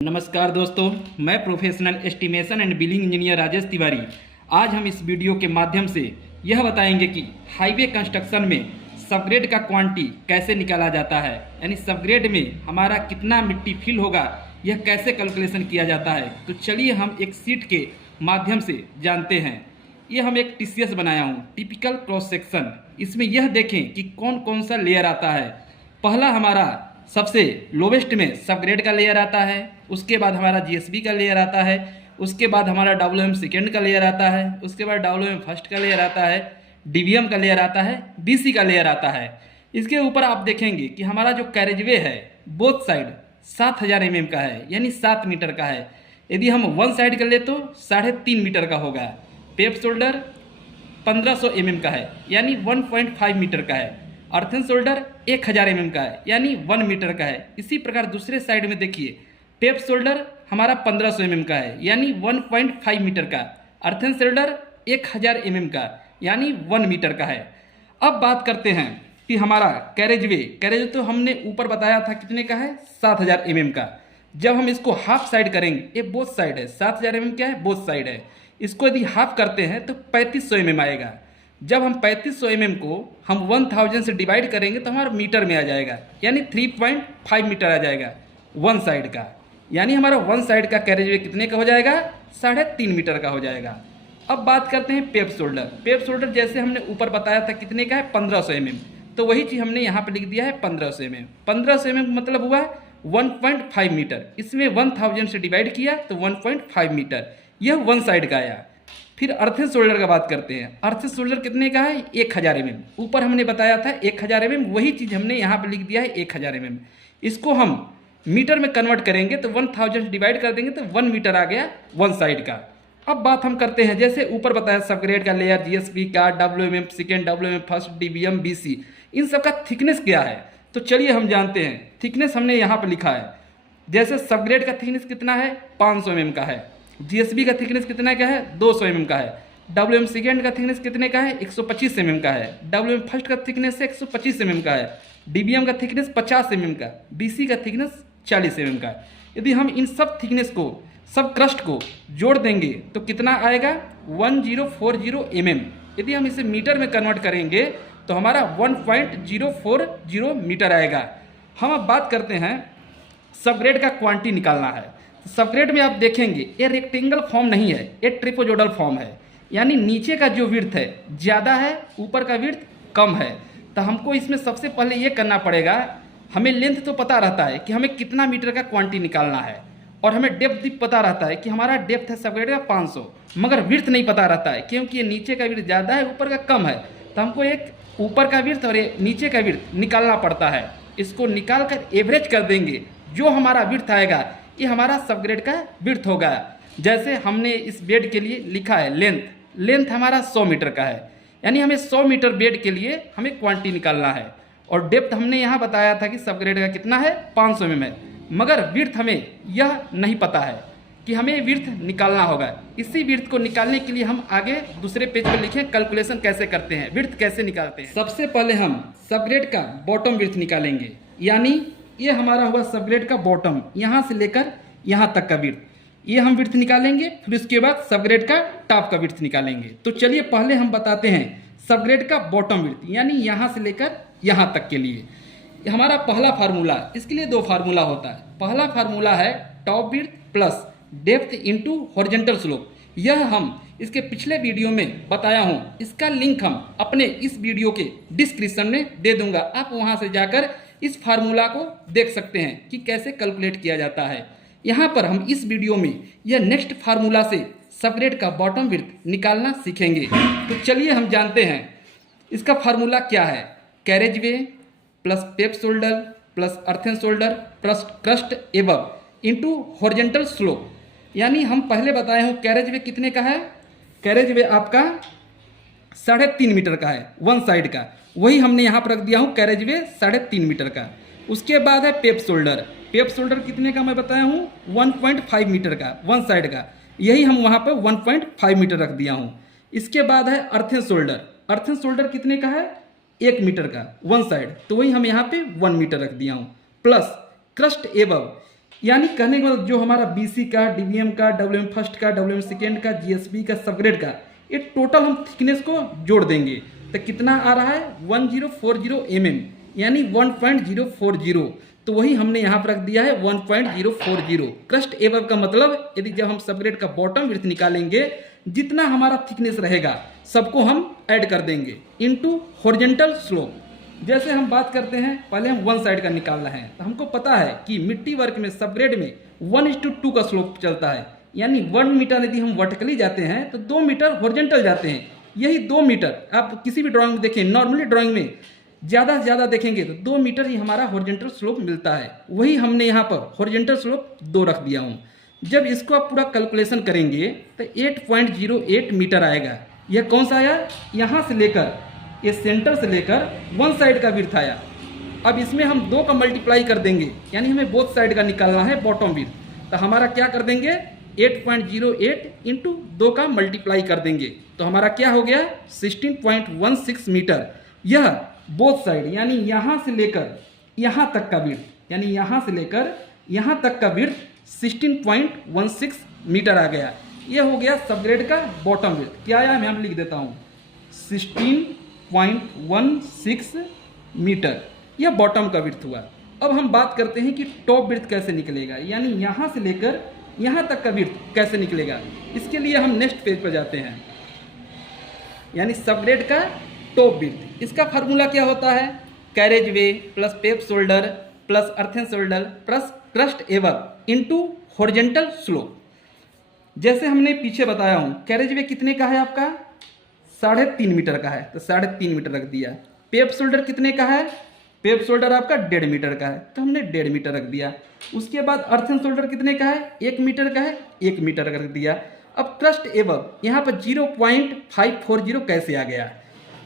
नमस्कार दोस्तों, मैं professional estimation and billing engineer Rajesh Tiwari. आज हम इस वीडियो के माध्यम से यह बताएंगे कि हाईवे कंस्ट्रक्शन में सबग्रेड का क्वांटिटी कैसे निकाला जाता है, यानी सबग्रेड में हमारा कितना मिट्टी फिल होगा यह कैसे कैलकुलेशन किया जाता है। तो चलिए हम एक सीट के माध्यम से जानते हैं। ये हम एक टीसीएस बनाया हूँ, टिपिकल क्रॉस सेक्शन। इसमें यह देखें कि कौन कौन सा लेयर आता है। पहला हमारा सबसे लोवेस्ट में सबग्रेड का लेयर आता है, उसके बाद हमारा जीएसबी का लेयर आता है, उसके बाद हमारा डब्ल्यूएम सेकेंड का लेयर आता है, उसके बाद डब्ल्यूएम फर्स्ट का लेयर आता है, डीवीएम का लेयर आता है, बीसी का लेयर आता है। इसके ऊपर आप देखेंगे कि हमारा जो कैरेजवे है बोथ साइड 7000 mm का है, यानी 7 मीटर का है। यदि हम वन साइड का ले तो 3.5 मीटर का होगा। पेप शोल्डर 1500 mm का है, यानी 1.5 मीटर का है। अर्थन शोल्डर 1000 mm का है, यानी 1 मीटर का है। इसी प्रकार दूसरे साइड में देखिए, पेप शोल्डर हमारा 1500 mm का है, यानी 1.5 मीटर का। अर्थन शोल्डर 1000 mm का, यानी 1 मीटर का है। अब बात करते हैं कि हमारा कैरेजवे तो हमने ऊपर बताया था कितने का है, 7000 mm का। जब हम इसको हाफ साइड करेंगे, ये बोथ साइड है, 7000 mm क्या है, बोथ साइड है। इसको यदि हाफ करते हैं तो 3500 mm आएगा। जब हम 3500 mm को हम 1000 से डिवाइड करेंगे तो हमारा मीटर में आ जाएगा, यानी 3.5 मीटर आ जाएगा वन साइड का। यानी हमारा वन साइड का कैरेजवे कितने का हो जाएगा, 3.5 मीटर का हो जाएगा। अब बात करते हैं पेप शोल्डर। पेप शोल्डर जैसे हमने ऊपर बताया था कितने का है, 1500 mm, तो वही चीज़ हमने यहाँ पर लिख दिया है 1500 mm। 1500 mm मतलब हुआ 1.5 मीटर। इसमें 1000 से डिवाइड किया तो 1.5 मीटर, यह वन साइड का आया। फिर अर्थन शोल्डर का बात करते हैं। अर्थन शोल्डर कितने का है, 1000 mm। ऊपर हमने बताया था 1000 mm, वही चीज़ हमने यहाँ पर लिख दिया है 1000 mm। इसको हम मीटर में कन्वर्ट करेंगे तो 1000 से डिवाइड कर देंगे तो 1 मीटर आ गया वन साइड का। अब बात हम करते हैं, जैसे ऊपर बताया सबग्रेड का लेयर, जीएसबी का, WM second, WM first, DBM, BC, इन सब का थिकनेस क्या है। तो चलिए हम जानते हैं। थिकनेस हमने यहाँ पर लिखा है, जैसे सबग्रेड का थिकनेस कितना है, 500 mm का है। जीएसबी का थिकनेस कितना का है, 200 mm का है। डब्ल्यूएम सेकेंड का थिकनेस कितने का है, 125 mm का है। डब्ल्यूएम फर्स्ट का थिकनेस 125 mm का है। डीबीएम का थिकनेस 50 mm का, बीसी का थिकनेस 40 mm का। यदि हम इन सब थिकनेस को, सब क्रस्ट को जोड़ देंगे तो कितना आएगा, 1040 mm। यदि हम इसे मीटर में कन्वर्ट करेंगे तो हमारा 1.040 मीटर आएगा। हम अब बात करते हैं सबग्रेड का क्वांटिटी निकालना है। सबग्रेड में आप देखेंगे ये रेक्टेंगल फॉर्म नहीं है, ये ट्रिपोजोडल फॉर्म है, यानी नीचे का जो विड्थ है ज़्यादा है, ऊपर का विड्थ कम है। तो हमको इसमें सबसे पहले ये करना पड़ेगा, हमें लेंथ तो पता रहता है कि हमें कितना मीटर का क्वांटिटी निकालना है, और हमें डेप्थ भी पता रहता है कि हमारा डेप्थ है सबग्रेड का 500, मगर विड्थ नहीं पता रहता है क्योंकि ये नीचे का विड्थ ज़्यादा है, ऊपर का कम है। तो हमको एक ऊपर का विड्थ और ये नीचे का विड्थ निकालना पड़ता है। इसको निकाल कर एवरेज कर देंगे, जो हमारा विड्थ आएगा ये हमारा सबग्रेड का विड्थ होगा। जैसे हमने इस बेड के लिए लिखा है लेंथ हमारा 100 मीटर का है, यानी हमें 100 मीटर बेड के लिए हमें क्वांटिटी निकालना है। और डेप्थ हमने यहाँ बताया था कि सबग्रेड का कितना है, 500 mm है, मगर विड्थ हमें यह नहीं पता है कि हमें विड्थ निकालना होगा। इसी विड्थ को निकालने के लिए हम आगे दूसरे पेज पर लिखें कैलकुलेशन कैसे करते हैं, विड्थ कैसे निकालते हैं। सबसे पहले हम सबग्रेड का बॉटम विड्थ निकालेंगे, यानी ये हमारा हुआ सबग्रेड का बॉटम, यहाँ से लेकर यहाँ तक का विड्थ, ये हम विड्थ निकालेंगे। फिर उसके बाद सबग्रेड का टॉप का विड्थ निकालेंगे। तो चलिए पहले हम बताते हैं सबग्रेड का बॉटम विड्थ, यानी यहाँ से लेकर यहाँ तक के लिए हमारा पहला फार्मूला, इसके लिए 2 फार्मूला होता है। पहला फार्मूला है top width plus depth into horizontal slope. यह हम इसके पिछले वीडियो में बताया हूँ, इसका लिंक हम अपने इस वीडियो के डिस्क्रिप्शन में दे दूंगा। आप वहाँ से जाकर इस फार्मूला को देख सकते हैं कि कैसे कैलकुलेट किया जाता है। यहाँ पर हम इस वीडियो में यह नेक्स्ट फार्मूला से सबग्रेड का बॉटम विड्थ निकालना सीखेंगे। तो चलिए हम जानते हैं इसका फार्मूला क्या है। Carriageway plus paved shoulder plus earthen shoulder plus crust above into horizontal slope. यानी हम पहले बताए हूँ कैरेजवे कितने का है, कैरेजवे आपका 3.5 मीटर का है वन साइड का, वही हमने यहाँ पर रख दिया हूँ कैरेजवे 3.5 मीटर का। उसके बाद है पेप शोल्डर। पेप शोल्डर कितने का मैं बताया हूँ, 1.5 मीटर का वन साइड का, यही हम वहाँ पर 1.5 मीटर रख दिया हूँ। इसके बाद है अर्थन शोल्डर। अर्थन शोल्डर कितने का है, 1 मीटर का वन साइड, तो वही हम यहाँ पे 1 मीटर रख दिया हूँ। प्लस क्रस्ट एबव, यानी कहने का मतलब जो हमारा बीसी का, डीबीएम का, डब्ल्यूएम फर्स्ट का, डब्ल्यूएम सेकेंड का, जीएसबी का, सबग्रेड का, ये टोटल हम थिकनेस को जोड़ देंगे तो कितना आ रहा है 1040 mm, यानी 1.040। तो वही हमने यहाँ पर रख दिया है 1.040। क्रस्ट एबव का मतलब यदि जब हम सबग्रेड का बॉटम विड्थ निकालेंगे जितना हमारा थिकनेस रहेगा सबको हम ऐड कर देंगे इनटू हॉरिजॉन्टल स्लोप। जैसे हम बात करते हैं, पहले हम वन साइड का निकालना है तो हमको पता है कि मिट्टी वर्क में सबग्रेड में 1:2 का स्लोप चलता है, यानी 1 मीटर यदि हम वर्टिकली जाते हैं तो 2 मीटर हॉरिजॉन्टल जाते हैं। यही 2 मीटर आप किसी भी ड्राइंग में देखें, नॉर्मली ड्राइंग में ज़्यादा से ज़्यादा देखेंगे तो 2 मीटर ही हमारा हॉरिजॉन्टल स्लोप मिलता है। वही हमने यहाँ पर हॉरिजॉन्टल स्लोप 2 रख दिया हूँ। जब इसको आप पूरा कैलकुलेशन करेंगे तो 8.08 मीटर आएगा। यह कौन सा आया, यहाँ से लेकर ये सेंटर से लेकर वन साइड का विड्थ आया। अब इसमें हम 2 का मल्टीप्लाई कर देंगे, यानी हमें बोथ साइड का निकालना है बॉटम विड्थ। तो हमारा क्या कर देंगे 8.08 इंटू 2 का मल्टीप्लाई कर देंगे तो हमारा क्या हो गया 16.16 मीटर। यह बोथ साइड यानी यहाँ से लेकर यहाँ तक का विड्थ, यानी यहाँ से लेकर यहाँ तक का विड्थ 16.16 मीटर आ गया। यह हो गया सबग्रेड का बॉटम विड्थ। क्या आया मैं लिख देता हूँ 16.16 मीटर, यह बॉटम का विड्थ हुआ। अब हम बात करते हैं कि टॉप विड्थ कैसे निकलेगा, यानी यहाँ से लेकर यहाँ तक का विड्थ कैसे निकलेगा। इसके लिए हम नेक्स्ट पेज पर जाते हैं, यानी सबग्रेड का टॉप विड्थ। इसका फार्मूला क्या होता है, carriageway plus paved shoulder plus earthen shoulder plus crust above into horizontal slope. जैसे हमने पीछे बताया हूँ, कैरेज वे कितने का है आपका 3.5 मीटर का है तो 3.5 मीटर रख दिया। पेप शोल्डर कितने का है, पेप शोल्डर आपका 1.5 मीटर का है तो हमने 1.5 मीटर रख दिया। उसके बाद अर्थन शोल्डर कितने का है 1 मीटर का है, 1 मीटर रख दिया। अब क्रस्ट एबव यहाँ पर 0.540 कैसे आ गया,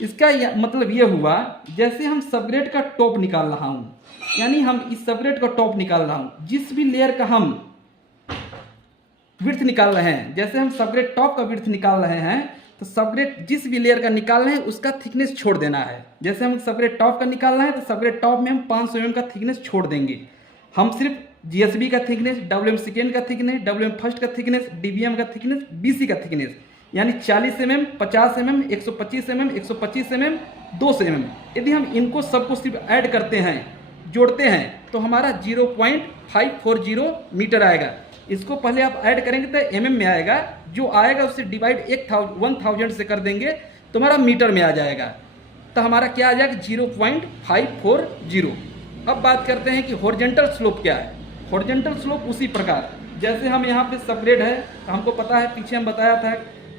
इसका मतलब ये हुआ जैसे हम सबग्रेड का टॉप निकाल रहा हूँ, यानी हम इस सबग्रेड का टॉप निकाल रहा हूँ, जिस भी लेयर का हम विड्थ निकाल रहे हैं, जैसे हम सबग्रेड टॉप का विड्थ निकाल रहे हैं तो सबग्रेड जिस भी लेयर का निकाल रहे हैं उसका थिकनेस छोड़ देना है। जैसे हम सबग्रेड टॉप का निकाल रहे हैं तो सबग्रेड टॉप में हम 500 mm का थिकनेस छोड़ देंगे। हम सिर्फ जीएसबी का थिकनेस, डब्ल्यूएम सेकेंड का थिकनेस, डब्ल्यूएम फर्स्ट का थिकनेस, डीबीएम का थिकनेस, बीसी का थिकनेस, यानी 40 mm, 50 mm, 125 mm, 125 mm, 200 mm, यदि हम इनको सबको सिर्फ ऐड करते हैं, जोड़ते हैं तो हमारा 0.540 मीटर आएगा। इसको पहले आप ऐड करेंगे तो mm में आएगा, जो आएगा उससे डिवाइड 1000 से कर देंगे तो हमारा मीटर में आ जाएगा। तो हमारा क्या आ जाएगा 0.540। अब बात करते हैं कि हॉरिजॉन्टल स्लोप क्या है। हॉरिजॉन्टल स्लोप उसी प्रकार जैसे हम यहाँ पे सबग्रेड है तो हमको पता है, पीछे हम बताया था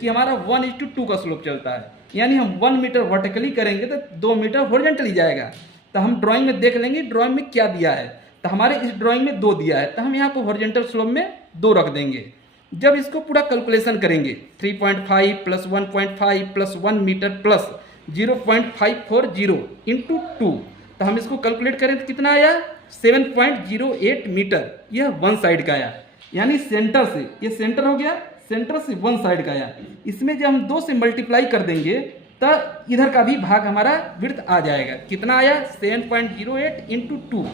कि हमारा 1:2 का स्लोप चलता है, यानी हम 1 मीटर वर्टिकली करेंगे तो 2 मीटर हॉरिजॉन्टली जाएगा। तो हम ड्राइंग में देख लेंगे ड्राइंग में क्या दिया है, तो हमारे इस ड्राइंग में 2 दिया है तो हम यहाँ पर हॉरिजॉन्टल स्लोप में 2 रख देंगे। जब इसको पूरा कैलकुलेशन करेंगे 3.5 plus 1.5 plus 1 metre plus 0.540 into 2, तो हम इसको कैलकुलेट करें तो कितना आया 7.08 मीटर। यह वन साइड का आया, यानी सेंटर से, ये सेंटर हो गया, सेंटर से वन साइड का आया। इसमें जब हम 2 से मल्टीप्लाई कर देंगे तो इधर का भी भाग हमारा विड्थ आ जाएगा। कितना आया 7.08 इंटू 2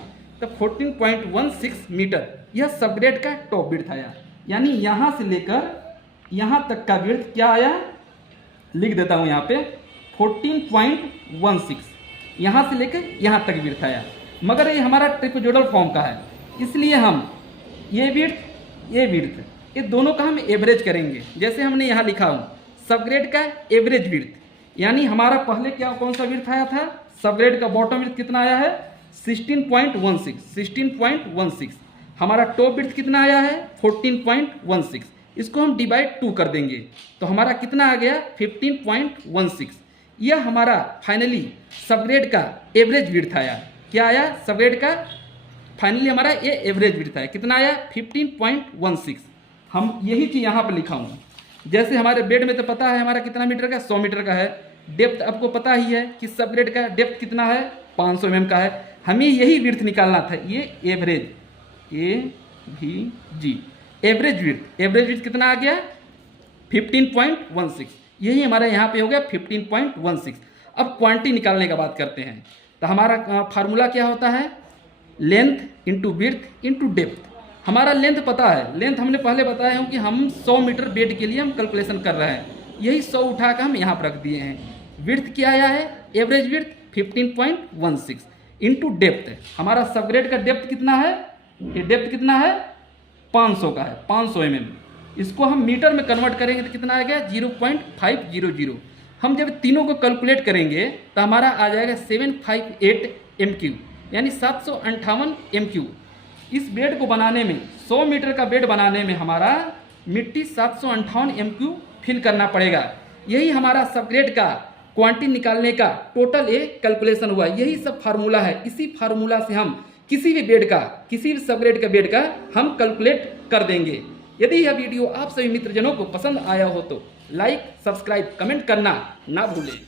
तो 14.16 मीटर। यह सबग्रेड का टॉप विड्थ आया, यानी यहाँ से लेकर यहाँ तक का विड्थ क्या आया, लिख देता हूँ यहाँ पे 14.16, यहाँ से लेकर यहाँ तक विड्थ आया। मगर ये हमारा ट्रिपजोडल फॉर्म का है, इसलिए हम ये विड्थ ये दोनों का हम एवरेज करेंगे। जैसे हमने यहाँ लिखा हूँ सबग्रेड का एवरेज विड्थ, यानी हमारा पहले क्या कौन सा विड्थ आया था, सबग्रेड का बॉटम विड्थ कितना आया है 16.16। हमारा टॉप विड्थ कितना आया है 14.16। इसको हम डिवाइड 2 कर देंगे तो हमारा कितना आ गया 15.16। यह हमारा फाइनली सबग्रेड का एवरेज विड्थ आया। क्या आया सबग्रेड का फाइनली हमारा ये एवरेज विड्थ आया, कितना आया 15.16। हम यही चीज़ यहाँ पर लिखा हूँ। जैसे हमारे बेड में तो पता है हमारा कितना मीटर का 100 मीटर का है, डेप्थ आपको पता ही है कि सबग्रेड का डेप्थ कितना है 500 mm का है। हमें यही विड्थ निकालना था, ये एवरेज AVG एवरेज विड्थ कितना आ गया 15.16। यही हमारा यहाँ पे हो गया 15.16। अब क्वांटिटी निकालने का बात करते हैं तो हमारा फार्मूला क्या होता है, length into width into depth. हमारा लेंथ पता है, लेंथ हमने पहले बताया हूँ कि हम 100 मीटर बेड के लिए हम कैलकुलेशन कर रहे हैं, यही 100 उठा कर हम यहाँ पर रख दिए हैं। विड्थ क्या आया है, एवरेज विड्थ 15.16 इंटू डेप्थ। हमारा सबग्रेड का डेप्थ कितना है, ये डेप्थ कितना है 500 का है, 500 mm। इसको हम मीटर में कन्वर्ट करेंगे तो कितना आ गया 0.500। हम जब तीनों को कैलकुलेट करेंगे तो हमारा आ जाएगा 758 MQ, यानी 758 MQ। इस बेड को बनाने में, 100 मीटर का बेड बनाने में हमारा मिट्टी 758 MQ फिल करना पड़ेगा। यही हमारा सबग्रेड का क्वांटिटी निकालने का टोटल एक कैलकुलेशन हुआ। यही सब फार्मूला है, इसी फार्मूला से हम किसी भी बेड का, किसी भी सबग्रेड का बेड का हम कैलकुलेट कर देंगे। यदि यह वीडियो आप सभी मित्रजनों को पसंद आया हो तो लाइक, सब्सक्राइब, कमेंट करना ना भूलें।